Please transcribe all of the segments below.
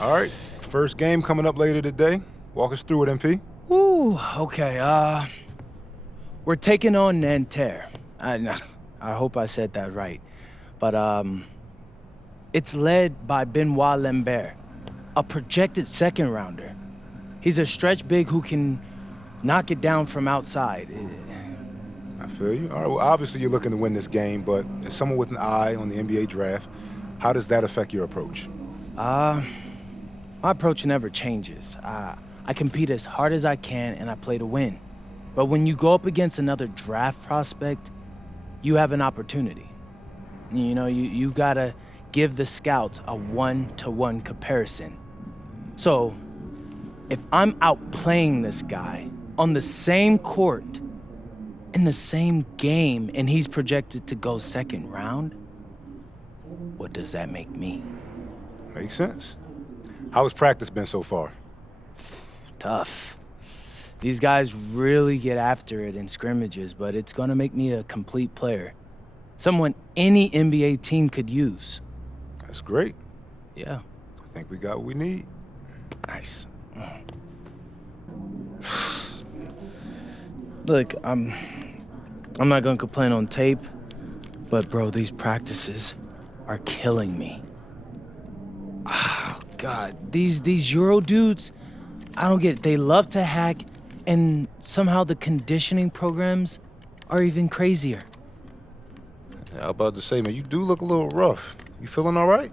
All right, first game coming up later today. Walk us through it, MP. Ooh, okay, we're taking on Nanterre. I hope I said that right. But, it's led by Benoit Lambert, a projected second-rounder. He's a stretch big who can knock it down from outside. I feel you. All right, well, obviously you're looking to win this game, but as someone with an eye on the NBA draft, how does that affect your approach? My approach never changes. I compete as hard as I can and I play to win. But when you go up against another draft prospect, you have an opportunity. You know, you gotta give the scouts a one-to-one comparison. So, if I'm outplaying this guy on the same court, in the same game, and he's projected to go second round, what does that make me? Makes sense. How has practice been so far? Tough. These guys really get after it in scrimmages, but it's gonna make me a complete player. Someone any NBA team could use. That's great. Yeah. I think we got what we need. Nice. Look, I'm not gonna complain on tape, but bro, these practices are killing me. Oh, God, these Euro dudes, I don't get it. They love to hack, and somehow the conditioning programs are even crazier. Yeah, I was about to say, man, you do look a little rough. You feeling all right?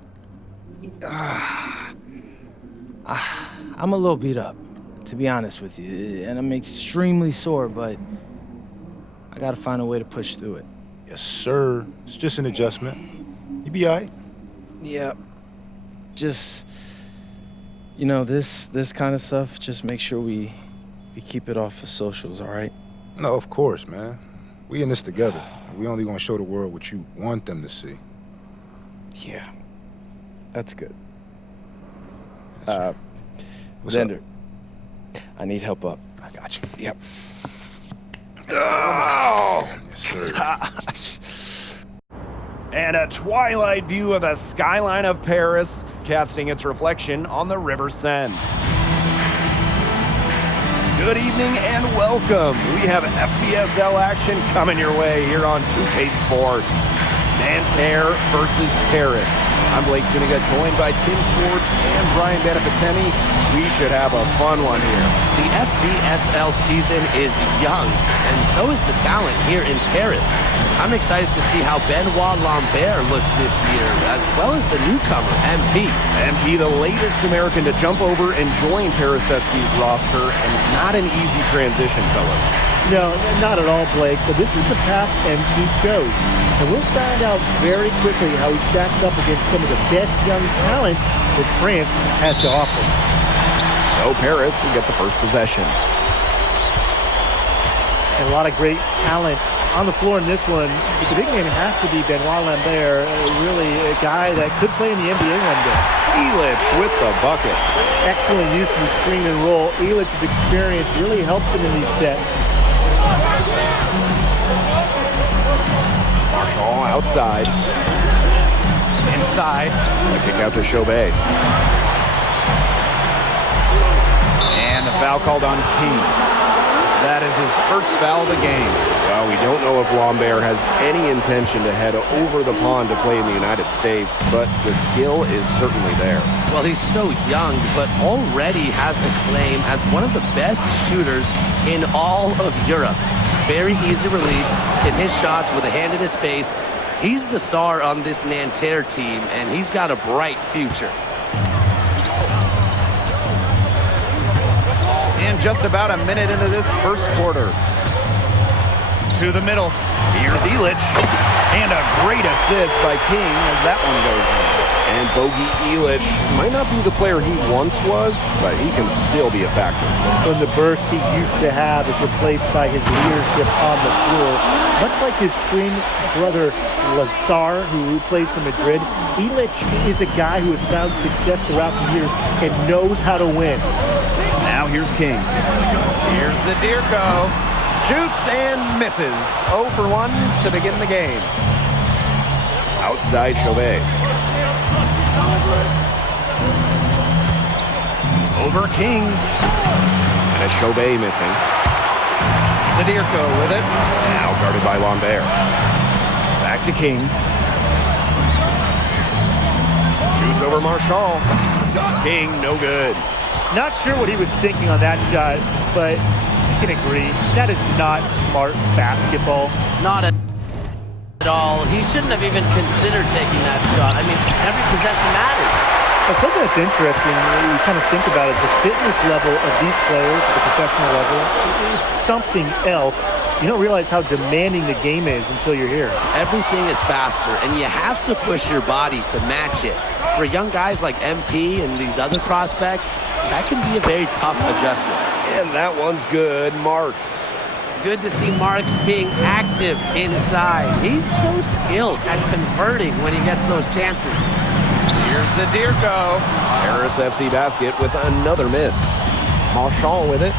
I'm a little beat up, to be honest with you, and I'm extremely sore, but I gotta find a way to push through it. Yes, sir. It's just an adjustment. You be all right. Yeah, just, you know, this kind of stuff, just make sure we keep it off of socials, all right? No, of course, man. We in this together. We only gonna show the world what you want them to see. Yeah, that's good. What's Xander, up? I need help up. I got you. Yep. Oh! Yes, sir. Gosh. And a twilight view of the skyline of Paris, casting its reflection on the River Seine. Good evening and welcome. We have FPSL action coming your way here on 2K Sports. Nanterre versus Paris. I'm Blake Zuniga, joined by Tim Swartz and Brian Beneficeni. We should have a fun one here. The FPSL season is young, and so is the talent here in Paris. I'm excited to see how Benoit Lambert looks this year, as well as the newcomer, MP. MP, the latest American to jump over and join Paris FC's roster, and not an easy transition, fellas. No, not at all, Blake, but this is the path MP chose. And we'll find out very quickly how he stacks up against some of the best young talent that France has to offer. So Paris will get the first possession. And a lot of great talent on the floor in this one. But the big man has to be Benoit Lambert, really a guy that could play in the NBA one day. Elic with the bucket. Excellent use of the screen and roll. Elic's experience really helps him in these sets. Marshall outside. Inside. The kick out to Chauvet. And the foul called on King. That is his first foul of the game. Well, we don't know if Lambert has any intention to head over the pond to play in the United States, but the skill is certainly there. Well, he's so young, but already has a claim as one of the best shooters in all of Europe. Very easy release, can hit shots with a hand in his face. He's the star on this Nanterre team, and he's got a bright future. And just about a minute into this first quarter. To the middle. Here's Elic. And a great assist by King as that one goes in. And Bogey Elic might not be the player he once was, but he can still be a factor. From the burst he used to have is replaced by his leadership on the floor. Much like his twin brother Lazar, who plays for Madrid, Elic is a guy who has found success throughout the years and knows how to win. Now here's King. Here's Zadirko. Shoots and misses. 0 for 1 to begin the game. Outside Chauvet. over King. And a Chauvet missing. Zadirko with it. Now guarded by Lambert. Back to King. Shoots over Marshall. King, no good. Not sure what he was thinking on that shot, but you can agree, that is not smart basketball. Not at all. He shouldn't have even considered taking that shot. I mean, every possession matters. Well, something that's interesting when you kind of think about it, is the fitness level of these players at the professional level. It's something else. You don't realize how demanding the game is until you're here. Everything is faster, and you have to push your body to match it. For young guys like MP and these other prospects, that can be a very tough adjustment. And that one's good. Marks. Good to see Marks being active inside. He's so skilled at converting when he gets those chances. Here's Zadirko. Paris FC basket with another miss. Marshall with it.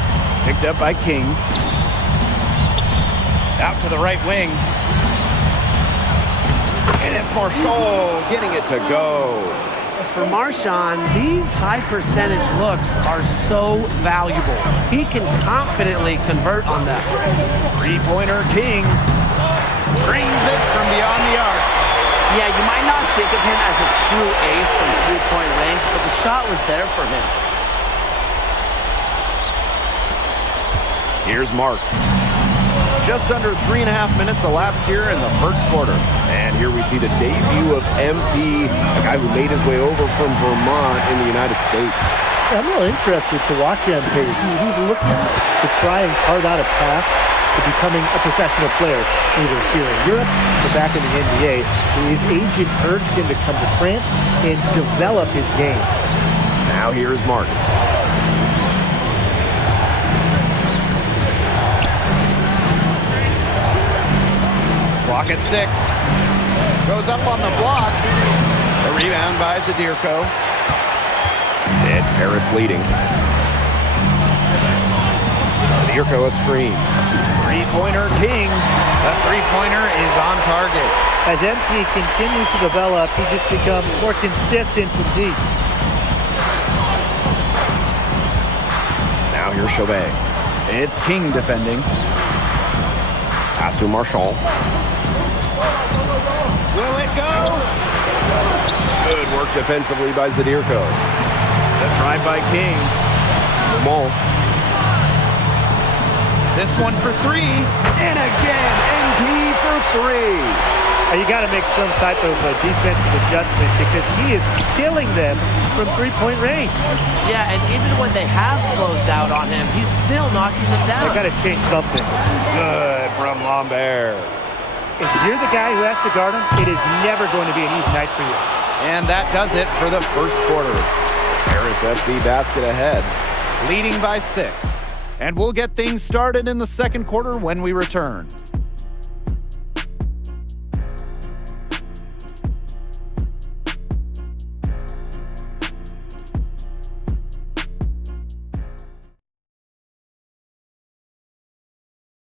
Picked up by King. Out to the right wing. And it's Marshall getting it to go. For Marshawn, these high percentage looks are so valuable. He can confidently convert on them. Three-pointer King. Brings it from beyond the arc. Yeah, you might not think of him as a true ace from three-point range, but the shot was there for him. Here's Marks. Just under 3.5 minutes elapsed here in the first quarter. And here we see the debut of MP, a guy who made his way over from Vermont in the United States. I'm really interested to watch MP. He's looking to try and carve out a path to becoming a professional player, either here in Europe or back in the NBA. His agent urged him to come to France and develop his game. Now here's Marks. Clock at 6. Goes up on the block. A rebound by Zadirko. It's Paris leading. Zadirko a screen. Three-pointer King. The three-pointer is on target. As MP continues to develop, he just becomes more consistent from deep. Now here's Chauvet. It's King defending. Pass to Marshall. Will it go? Good work defensively by Zadirko. The drive by King. Jamal. This one for three. And again, MP for three. You got to make some type of defensive adjustment because he is killing them from three-point range. Yeah, and even when they have closed out on him, he's still knocking them down. They got to change something. Good from Lambert. If you're the guy who has to guard him, it is never going to be an easy night for you. And that does it for the first quarter. Paris FC basket ahead, leading by 6. And we'll get things started in the second quarter when we return.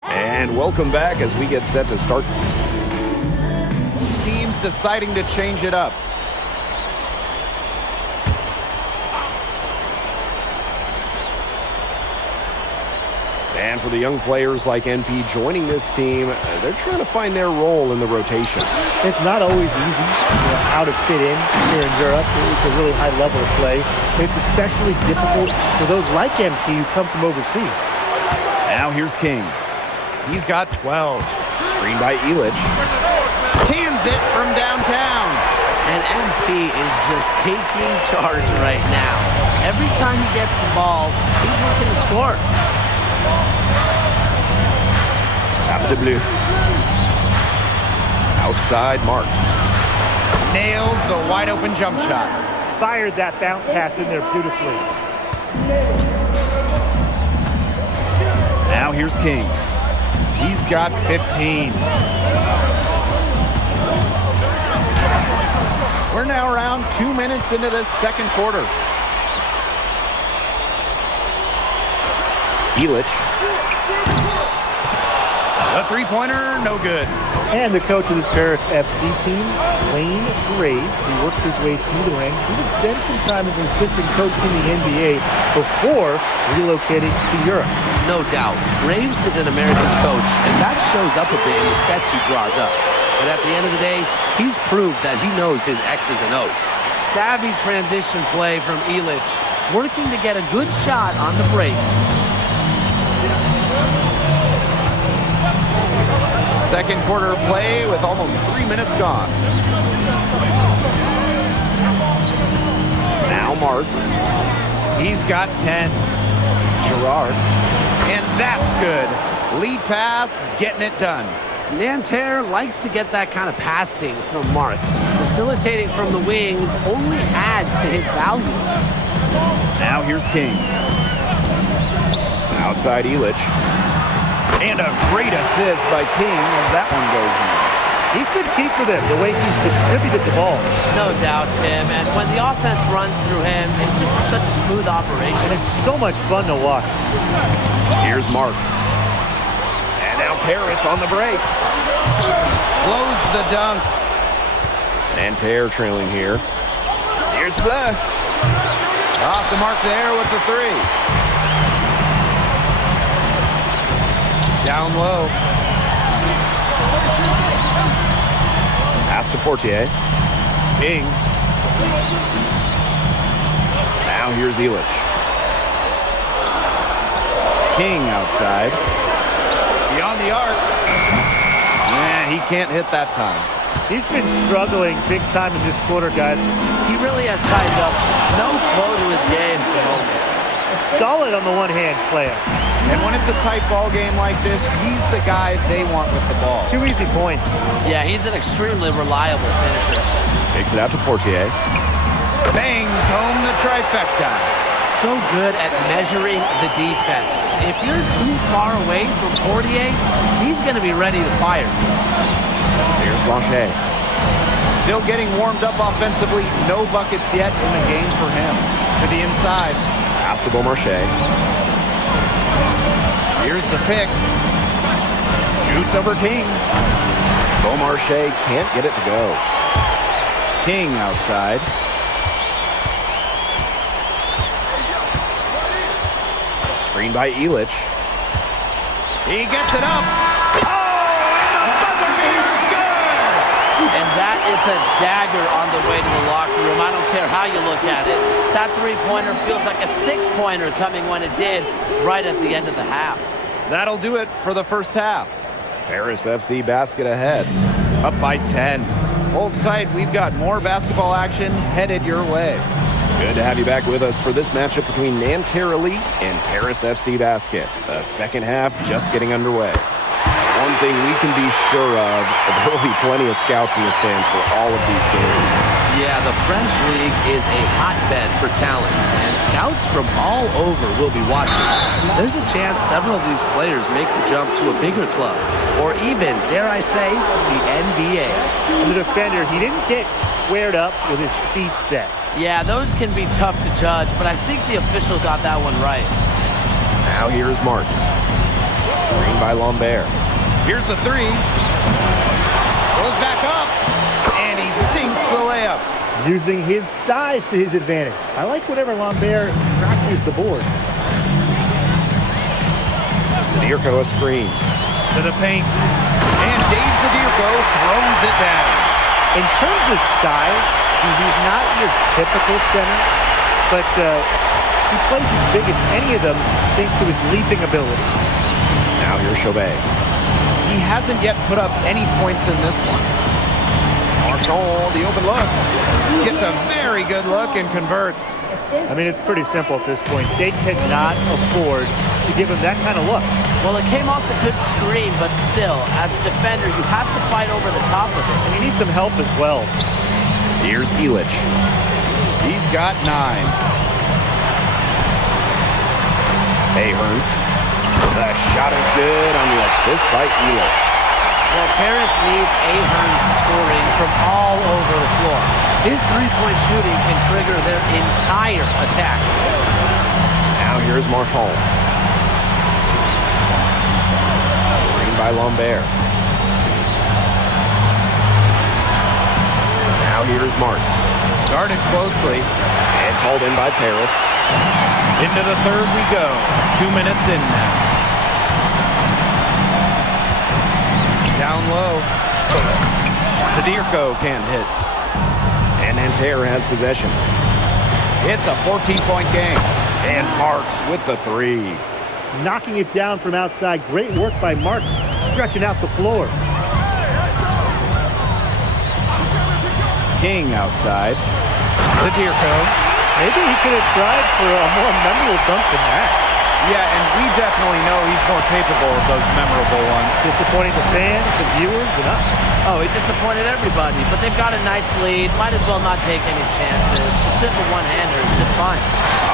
And welcome back as we get set to start. Teams deciding to change it up. And for the young players like NP joining this team, they're trying to find their role in the rotation. It's not always easy how to fit in here in Europe. It's a really high level of play. It's especially difficult for those like MP who come from overseas. Now here's King. He's got 12. Screened by Illich. Cans it from downtown. And MP is just taking charge right now. Every time he gets the ball, he's looking to score. Pass to Bleu. Outside Marks. Nails the wide open jump shot. Fired that bounce pass in there beautifully. Now here's King. He's got 15. We're now around 2 minutes into this second quarter. Illich. A three-pointer, no good. And the coach of this Paris FC team, Wayne Graves, he worked his way through the ranks. He would spend some time as an assistant coach in the NBA before relocating to Europe. No doubt. Graves is an American coach, and that shows up a bit in the sets he draws up. But at the end of the day, he's proved that he knows his X's and O's. Savvy transition play from Illich, working to get a good shot on the break. Second quarter play with almost 3 minutes gone. Now Marks. He's got 10. Gerard. And that's good. Lead pass, getting it done. Nanterre likes to get that kind of passing from Marks. Facilitating from the wing only adds to his value. Now here's King. Outside Illich. And a great assist by King as that one goes in. He's been key for them, the way he's distributed the ball. No doubt, Tim. And when the offense runs through him, it's just such a smooth operation. And it's so much fun to watch. Here's Marks. And now Paris on the break. Blows the dunk. Nanterre trailing here. Here's Bleu. Off the mark there with the three. Down low. Pass to Portier. King. Now here's Illich. King outside. Beyond the arc. He can't hit that time. He's been struggling big time in this quarter, guys. He really has tightened up. No flow to his game at the moment. Solid on the one hand, Slayer. And when it's a tight ball game like this, he's the guy they want with the ball. 2 easy points. Yeah, he's an extremely reliable finisher. Takes it out to Portier. Bangs home the trifecta. So good at measuring the defense. If you're too far away from Portier, he's going to be ready to fire. Here's Blanchet. Still getting warmed up offensively. No buckets yet in the game for him. To the inside. Pass to Beaumarchais. Here's the pick. Shoots over King. Beaumarchais can't get it to go. King outside. Screen by Illich. He gets it up. Oh, and the buzzer beater's good! And that is a dagger on the way to the locker room. I don't care how you look at it. That three-pointer feels like a six-pointer coming when it did right at the end of the half. That'll do it for the first half. Paris FC basket ahead. Up by 10. Hold tight. We've got more basketball action headed your way. Good to have you back with us for this matchup between Nanterre Elite and Paris FC Basket. The second half just getting underway. One thing we can be sure of, there will be plenty of scouts in the stands for all of these games. Yeah, the French League is a hotbed for talent, and scouts from all over will be watching. There's a chance several of these players make the jump to a bigger club, or even, dare I say, the NBA. The defender, he didn't get squared up with his feet set. Yeah, those can be tough to judge, but I think the official got that one right. Now here's Marks. Screen by Lambert. Here's the three. Goes back up, and he sinks the layup. Using his size to his advantage. I like whenever Lambert fractures the boards. Zadirko a screen. To the paint. And Dave Zadirko throws it down. In terms of size, he's not your typical center, but he plays as big as any of them thanks to his leaping ability. Now here's Chauvet. He hasn't yet put up any points in this one. Marchand, the open look. Gets a very good look and converts. I mean, it's pretty simple at this point. They cannot afford to give him that kind of look. Well, it came off a good screen, but still, as a defender, you have to fight over the top of it. And he needs some help as well. Here's Illich. He's got 9. Ahern. The shot is good on the assist by Illich. Well, Paris needs Ahern's scoring from all over the floor. His three-point shooting can trigger their entire attack. Now here's Marchand. Screen by Lambert. Now here's Marks. Guarded closely. And hauled in by Paris. Into the third we go. 2 minutes in now. Down low. Zadirko can't hit. And Nanterre has possession. It's a 14-point game. And Marks with the three. Knocking it down from outside. Great work by Marks, stretching out the floor. King outside. Zadirko. Maybe he could have tried for a more memorable dunk than that. Yeah, and we definitely know he's more capable of those memorable ones. Disappointing the fans, the viewers, and us. Oh, he disappointed everybody, but they've got a nice lead. Might as well not take any chances. The simple one-hander is just fine.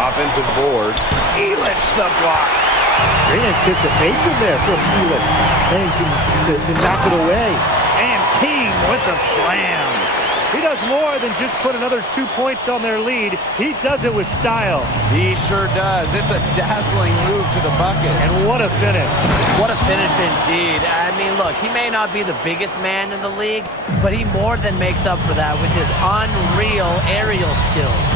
Offensive board. Elitch the block. Great anticipation there from Elitch. Managing to knock it away. And King with the slam. He does more than just put another 2 points on their lead. He does it with style. He sure does. It's a dazzling move to the bucket. And what a finish. What a finish indeed. I mean, look, he may not be the biggest man in the league, but he more than makes up for that with his unreal aerial skills.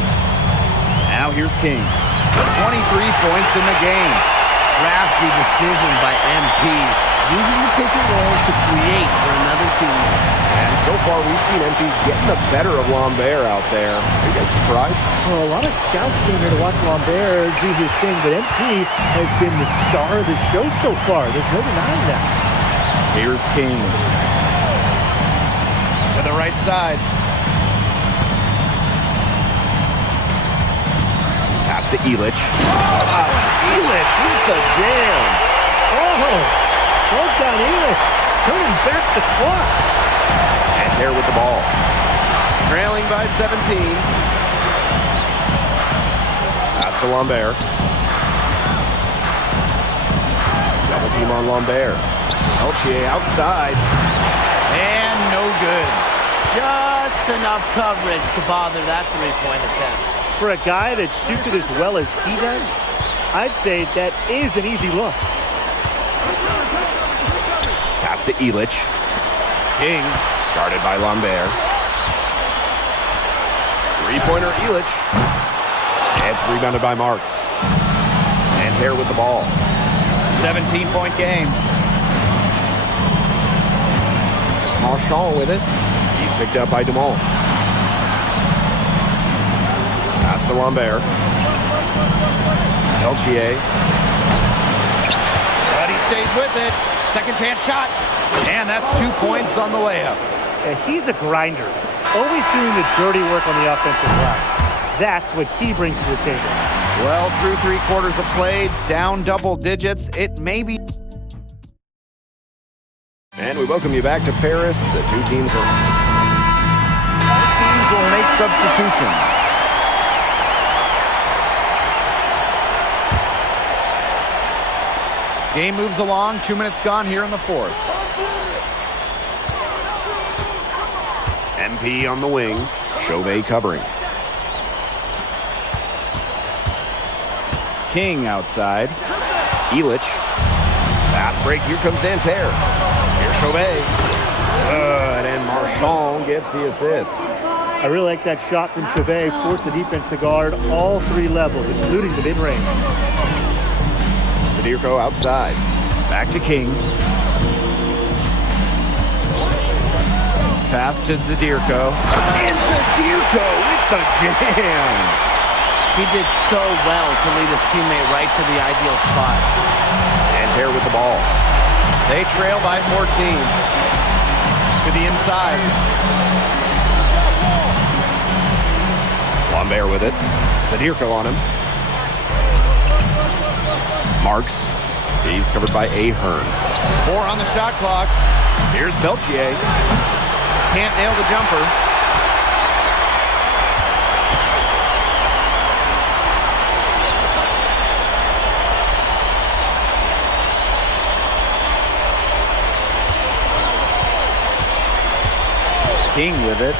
Now here's King. 23 points in the game. Crafty decision by MP, using the pick and roll to create for another team. And so far, we've seen MP getting the better of Lambert out there. Are you guys surprised? Well, a lot of scouts came here to watch Lambert do his thing, but MP has been the star of the show so far. There's no denying that. Here's King. To the right side. Pass to Elitch. Oh, Elitch with the jam. Oh, well done, Elitch. Turning back the clock. Nanterre with the ball. Trailing by 17. Pass to Lambert. Double team on Lambert. Peltier outside. And no good. Just enough coverage to bother that three-point attempt. For a guy that shoots it as well as he does, I'd say that is an easy look. Pass to Elitch. King, guarded by Lambert. Three-pointer Elitch. And it's rebounded by Marks. Nanterre with the ball. 17-point game. Marchand with it. He's picked up by Dumont. Pass to Lambert. Peltier. But he stays with it. Second chance shot. And that's 2 points on the layup. And he's a grinder. Always doing the dirty work on the offensive glass. That's what he brings to the table. Well, through 3 quarters of play, down double digits, it may be. And we welcome you back to Paris. The two teams will make substitutions. Game moves along, 2 minutes gone here in the fourth. MP on the wing, Chauvet covering. King outside. Elitch. Fast break, here comes Nanterre. Here's Chauvet. Good, and Marchand gets the assist. I really like that shot from Chauvet. Forced the defense to guard all 3 levels, including the mid-range. Zadirko outside. Back to King. Pass to Zadirko. And Zadirko with the jam. He did so well to lead his teammate right to the ideal spot. Nanterre with the ball. They trail by 14. To the inside. Lambert with it. Zadirko on him. Marks. He's covered by Ahern. 4 on the shot clock. Here's Peltier. Can't nail the jumper. King with it.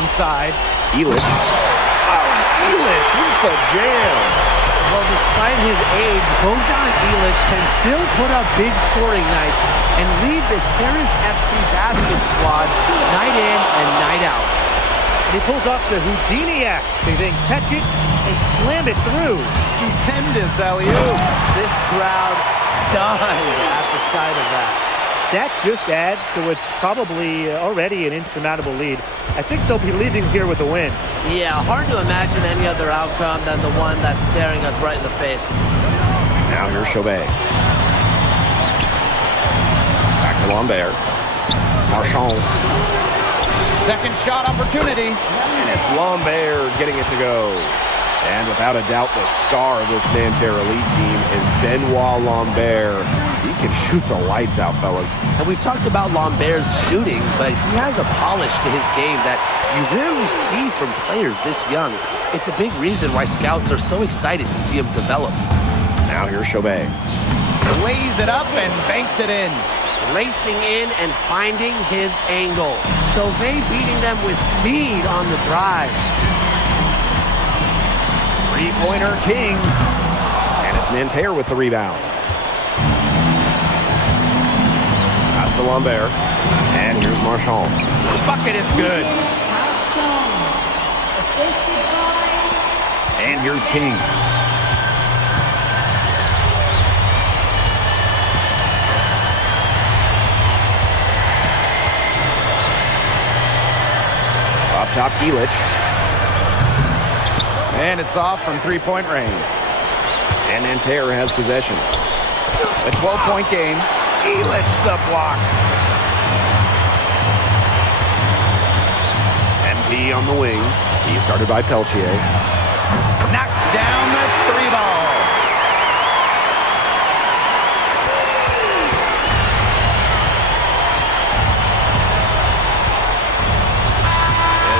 Inside. Elitch. Oh, and Elitch with the jam. Well, despite his age, Bogdan Elitch can still put up big scoring nights and lead this Paris FC basket squad night in and night out. he pulls off the Houdini act to then catch it and slam it through. Stupendous alley-oop. This crowd stunned at the sight of that. That just adds to what's probably already an insurmountable lead. I think they'll be leaving here with a win. Yeah, hard to imagine any other outcome than the one that's staring us right in the face. Now here's Chauvet. Back to Lambert. Marchand. Second shot opportunity. And it's Lambert getting it to go. And without a doubt, the star of this Nanterre Elite team is Benoit Lambert. He can shoot the lights out, fellas. And we've talked about Lambert's shooting, but he has a polish to his game that you rarely see from players this young. It's a big reason why scouts are so excited to see him develop. Now here's Chauvet. Lays it up and banks it in. Racing in and finding his angle. Chauvet beating them with speed on the drive. Three-pointer King. And it's Nanterre with the rebound. Pass to Lambert. And here's Marchand. The bucket is good. And here's King. Up top, Illich. And it's off from three-point range. And Nanterre has possession. A 12-point game. Illich the block. MP on the wing. He started by Peltier. Knocks down the three ball.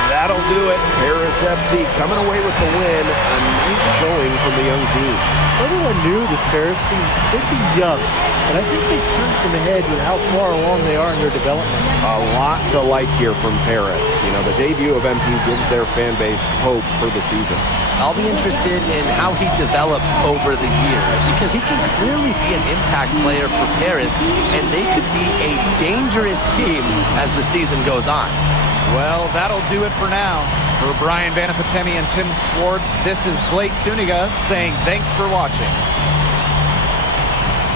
That'll do it. Paris FC coming away with the win. A nice showing from the young team. Everyone knew this Paris team, they'd be young, but I think they turned some ahead with how far along they are in their development. A lot to like here from Paris. You know, the debut of MP gives their fan base hope for the season. I'll be interested in how he develops over the year because he can clearly be an impact player for Paris, and they could be a dangerous team as the season goes on. Well, that'll do it for now. For Brian Banafitemi and Tim Swartz, this is Blake Suniga saying thanks for watching.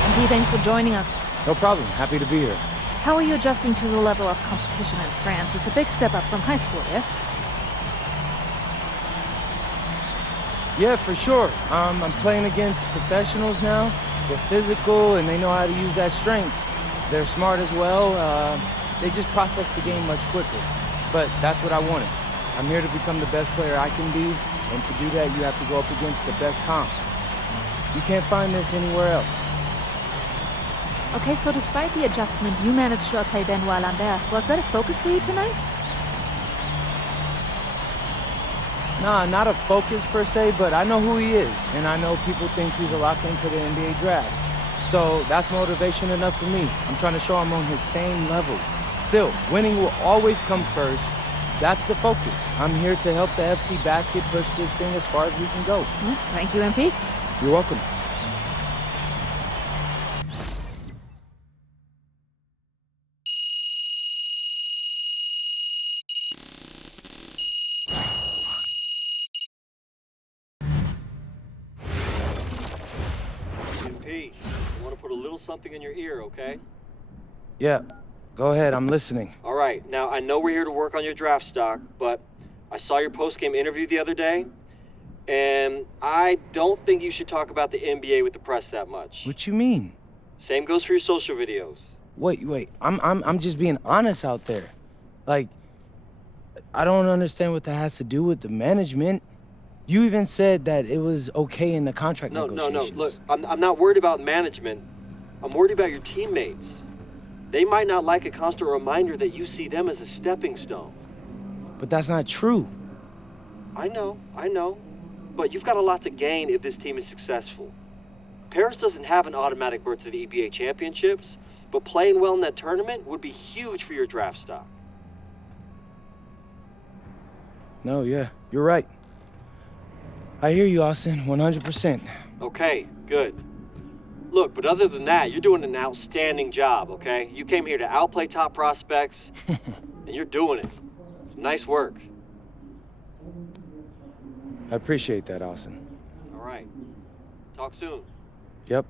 MP, thanks for joining us. No problem. Happy to be here. How are you adjusting to the level of competition in France? It's a big step up from high school, yes? Yeah, for sure. I'm playing against professionals now. They're physical and they know how to use that strength. They're smart as well. They just process the game much quicker. But that's what I wanted. I'm here to become the best player I can be, and to do that, you have to go up against the best comp. You can't find this anywhere else. Okay, so despite the adjustment, you managed to outplay Benoit Lambert. Was that a focus for you tonight? Nah, not a focus per se, but I know who he is, and I know people think he's a lock-in for the NBA draft. So that's motivation enough for me. I'm trying to show I'm on his same level. Still, winning will always come first. That's the focus. I'm here to help the FC Basket push this thing as far as we can go. Thank you, MP. You're welcome. MP, I want to put a little something in your ear, okay? Yeah, go ahead. I'm listening. All right, now I know we're here to work on your draft stock, but I saw your post-game interview the other day, and I don't think you should talk about the NBA with the press that much. What you mean? Same goes for your social videos. Wait. I'm just being honest out there. Like, I don't understand what that has to do with the management. You even said that it was okay in the contract negotiations. No. Look, I'm not worried about management. I'm worried about your teammates. They might not like a constant reminder that you see them as a stepping stone. But that's not true. I know. But you've got a lot to gain if this team is successful. Paris doesn't have an automatic berth to the EBA championships, but playing well in that tournament would be huge for your draft stock. No, yeah, you're right. I hear you, Austin, 100%. Okay, good. Look, but other than that, you're doing an outstanding job, okay? You came here to outplay top prospects, and you're doing it. Nice work. I appreciate that, Austin. All right. Talk soon. Yep.